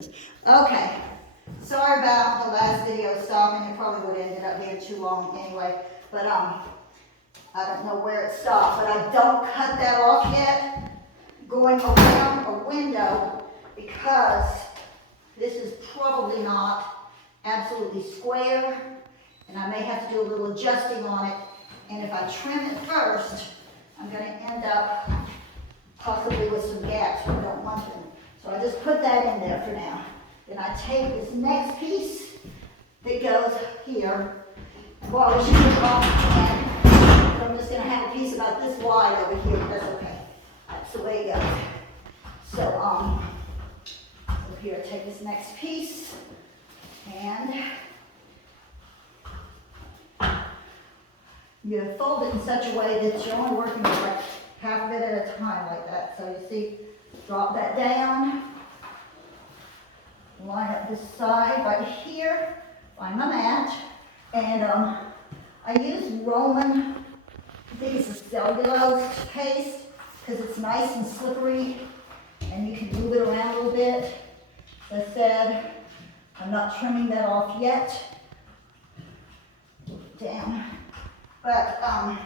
Okay, sorry about the last video stopping. It probably would have ended up being too long anyway. But I don't know where it stopped, but I don't cut that off yet, going around a window, because this is probably not absolutely square, and I may have to do a little adjusting on it. And if I trim it first, I'm going to end up possibly with some gaps we don't want them. So I just put that in there for now. Then I take this next piece that goes here, and while we shoot it off again, so I'm just going to have a piece about this wide over here, but that's okay. That's the way it goes. So, here, take this next piece, and you fold it in such a way that you're only working with like half of it at a time like that. So you see, drop that down, line up this side right here, find my match, and I use Roman, I think it's a cellulose paste, because it's nice and slippery, and you can move it around a little bit. As I said, I'm not trimming that off yet. Down. But I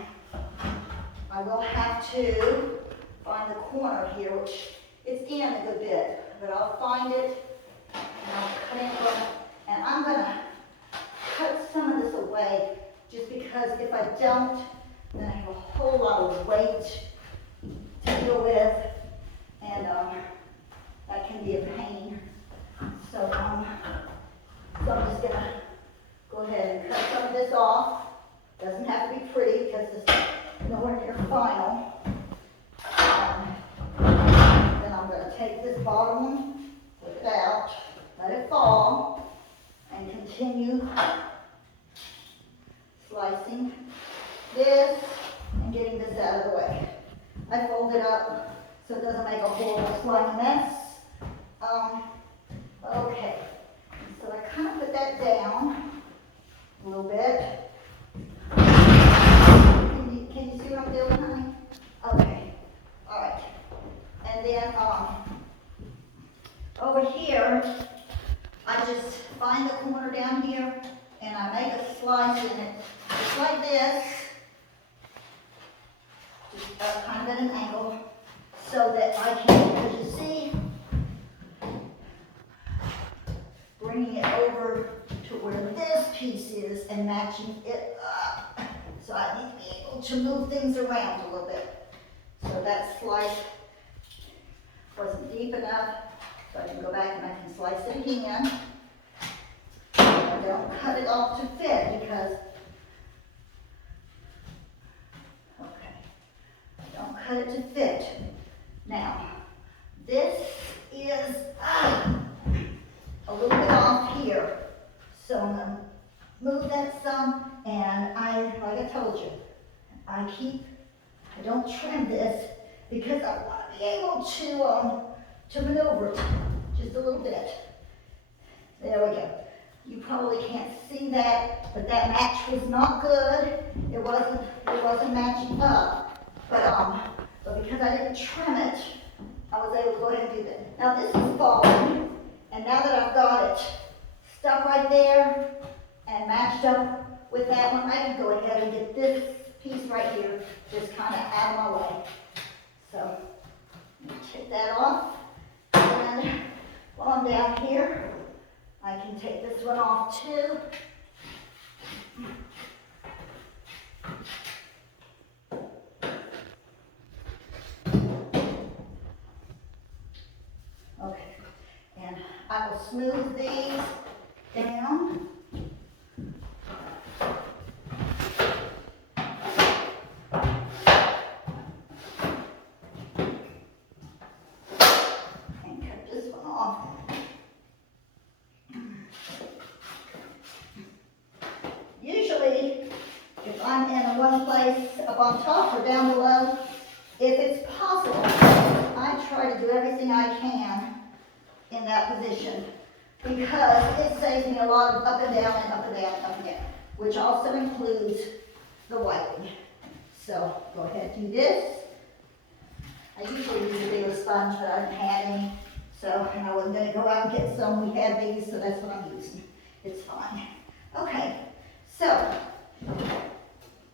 will have to find the corner here, which it's in a good bit, but I'll find it, and I'll cut it, and I'm going to cut some of this away, just because if I don't, then I have a whole lot of weight to deal with, and that can be a pain. So, I'm just going to go ahead and cut some of this off. Doesn't have to be pretty, because it's nowhere near final. Then I'm going to take this bottom one, put it out, let it fall, and continue slicing this and getting this out of the way. I fold it up so it doesn't make a horrible slimy mess. Okay, so I kind of put that down a little bit. Can you see what I'm doing, honey? Okay, all right. And then over here, I just find the corner down here, and I make a slice in it, just like this, just kind of at an angle, so that I can, as you see, bringing it over to where this piece is and matching it up. So I need to be able to move things around a little bit. So that slice wasn't deep enough, so I can go back and I can slice it again. I don't cut it off to fit because, okay, I don't cut it to fit. Now, this is a little bit off here, so I'm going to move that some, and like I told you, I don't trim this because I want to be able to maneuver it just a little bit. There we go. You probably can't see that, but that match was not good. It wasn't matching up. But because I didn't trim it, I was able to go ahead and do that. Now this is falling, and now that I've got it stuck right there and matched up with that one, I can go ahead and get this piece right here just kind of out of my way. So, take that off, and while I'm down here, I can take this one off too. Okay, and I will smooth these down. Usually, if I'm in one place up on top or down below, if it's possible, I try to do everything I can in that position, because it saves me a lot of up and down and up and down and up and down, which also includes the wiping. So go ahead and do this. I usually use a bigger sponge, but I didn't have any, So, and I wasn't gonna go out and get some, we had these, so that's what I'm using. It's fine. Okay, so,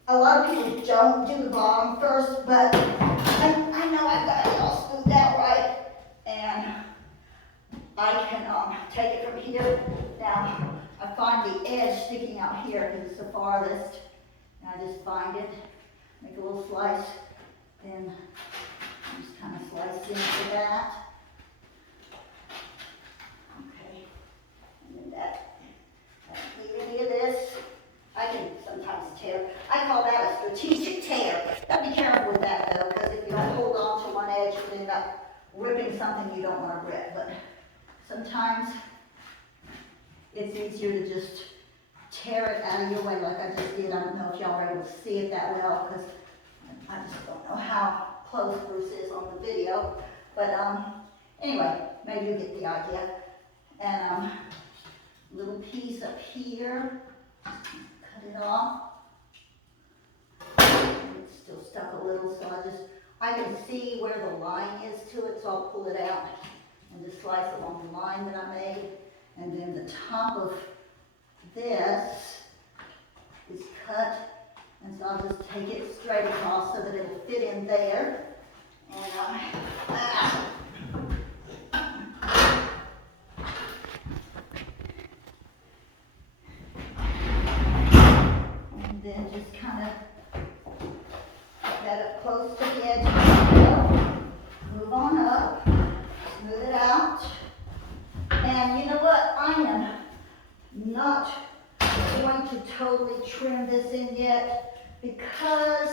a lot of people don't do the bottom first, but I know I've got it all smoothed out right, and I can take it from here. Now, I find the edge sticking out here because it's the farthest, and I just find it, make a little slice, then just kind of slice into that. Okay, and then that, leave any of this. I can sometimes tear. I call that a strategic tear. Gotta be careful with that though, because if you don't hold on to one edge, you'll end up ripping something you don't want to rip. But sometimes it's easier to just tear it out of your way like I just did. I don't know if y'all are able to see it that well, because I just don't know how close Bruce is on the video. But anyway, maybe you get the idea. And little piece up here. Cut it off. It's still stuck a little, so I can see where the line is to it, so I'll pull it out and just slice along the line that I made. And then the top of this is cut, and so I'll just take it straight across so that it'll fit in there. And and then just kind of get that up close to the edge. Move on up, smooth it out. And you know what? I am not going to totally trim this in yet because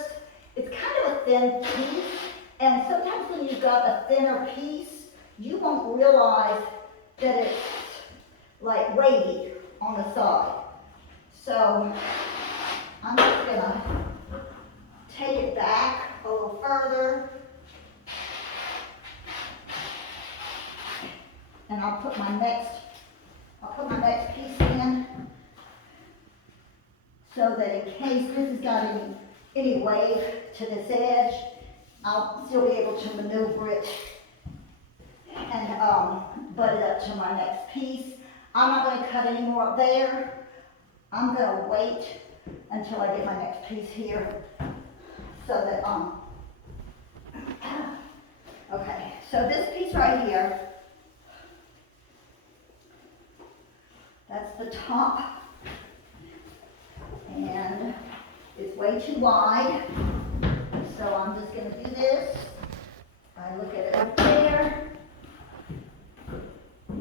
it's kind of a thin piece. And sometimes when you've got a thinner piece, you won't realize that it's like wavy on the side. So I'm just gonna take it back a little further. And I'll put my next piece in so that in case this has got any wave to this edge, I'll still be able to maneuver it and butt it up to my next piece. I'm not going to cut any more up there. I'm going to wait until I get my next piece here so that, okay, so this piece right here, that's the top, and it's way too wide, so I'm just going to do this. I look at it up there.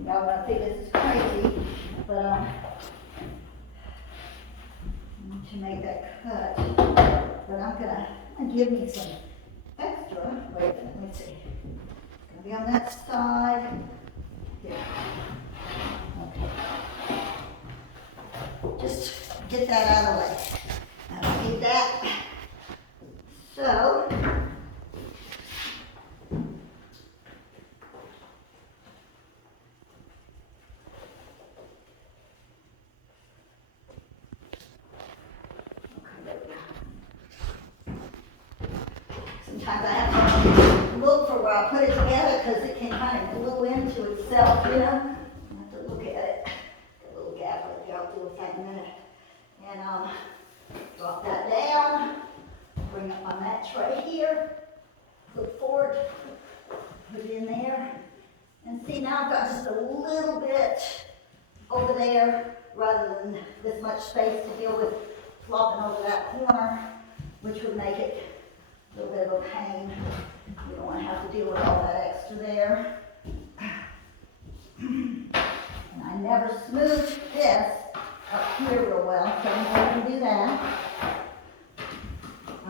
Y'all might think this is crazy, but I need to make that cut. But I'm going to give me some extra. Wait a minute, let me see. It's going to be on that side. Here. Okay. Just get that out of the way. I don't need that. So, sometimes I have to look for where I put it together because it can kind of glue into itself, you know. I have to look at it. A little gap right there. I'll do it in a minute. And drop that down. Bring up my match right here. Look forward. Put it in there. And see, now I've got just a little bit over there rather than this much space to deal with flopping over that corner, which would make it a little bit of a pain. You don't want to have to deal with all that extra there. And I never smoothed this up here real well, so I'm going to do that. I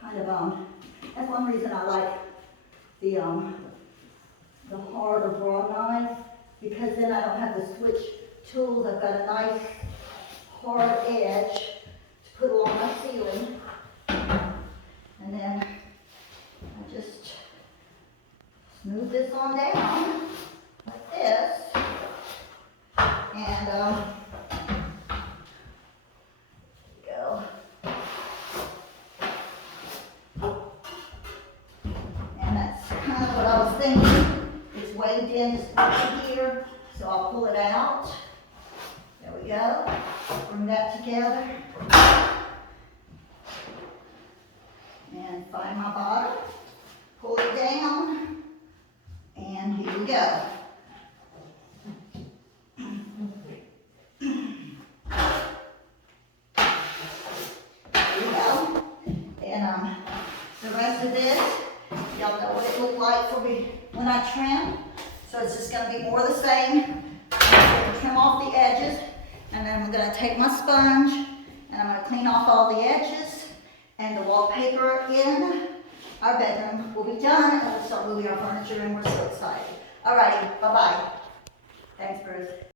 kind of, that's one reason I like the hard or broad knife, because then I don't have to switch tools. I've got a nice hard edge to put along my ceiling. And then I just smooth this on down like this. And go. And that's kind of what I was thinking. It's waved in I'll pull it out. There we go. Bring that together. And find my bottom. Pull it down. And here we go. Here we go. And the rest of this, y'all know what it looked like for me when I trim. So it's just gonna be more of the same. I'm gonna trim off the edges, and then I'm gonna take my sponge, and I'm gonna clean off all the edges, and the wallpaper in our bedroom will be done, and we'll start moving our furniture, and we're so excited. Alrighty, bye-bye. Thanks, Bruce.